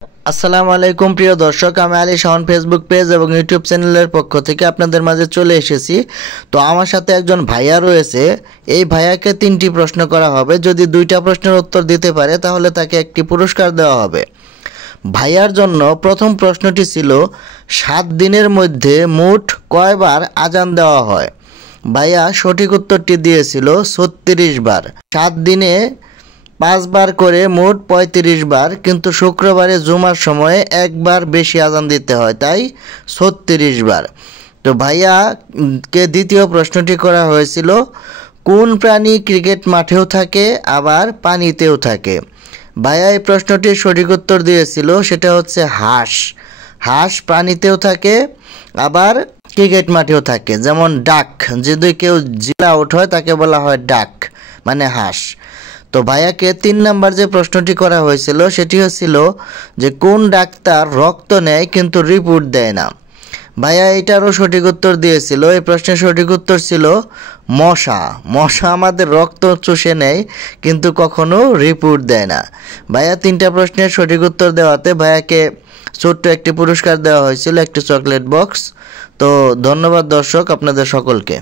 আসসালামু আলাইকুম প্রিয় দর্শক, আমি আলী শাওন ফেসবুক পেজ এবং ইউটিউব চ্যানেলের পক্ষ থেকে আপনাদের মাঝে চলে এসেছি। তো আমার সাথে একজন ভাইয়া রয়েছে। এই ভাইয়াকে 3টি প্রশ্ন করা হবে। যদি 2টা প্রশ্নের উত্তর দিতে পারে তাহলে তাকে একটি পুরস্কার দেওয়া হবে। ভাইয়ার জন্য প্রথম প্রশ্নটি ছিল, 7 দিনের মধ্যে মোট কয়বার আজান দেওয়া হয়? ভাইয়া সঠিক উত্তরটি দিয়েছিল 36 বার। 7 দিনে 5 বার করে মোট 35 বার, কিন্তু শুক্রবারে জুমার সময়ে একবার বেশি আজান দিতে হয়, তাই 36 বার। তো ভাইয়াকে দ্বিতীয় প্রশ্নটি করা হয়েছিল, কোন প্রাণী ক্রিকেট মাঠেও থাকে আবার পানিতেও থাকে? ভাইয়া এই প্রশ্নটির সঠিক উত্তর দিয়েছিল, সেটা হচ্ছে হাঁস। হাঁস পানিতেও থাকে আবার ক্রিকেট মাঠেও থাকে। যেমন ডাক, যদি কেউ জিলা আউট হয় তাকে বলা হয় ডাক, মানে হাঁস। তো ভাইয়াকে 3 নাম্বার যে প্রশ্নটি করা হয়েছিল সেটি হচ্ছিল যে কোন ডাক্তার রক্ত নেয় কিন্তু রিপোর্ট দেয় না? ভাইয়া এটারও সঠিক উত্তর দিয়েছিল। এই প্রশ্নের সঠিক উত্তর ছিল মশা। মশা আমাদের রক্ত চুষে নেয় কিন্তু কখনো রিপোর্ট দেয় না। ভাইয়া 3টা প্রশ্নের সঠিক উত্তর দেওয়াতে ভাইয়াকে ছোট্ট একটি পুরস্কার দেওয়া হয়েছিল, একটি চকলেট বক্স। তো ধন্যবাদ দর্শক আপনাদের সকলকে।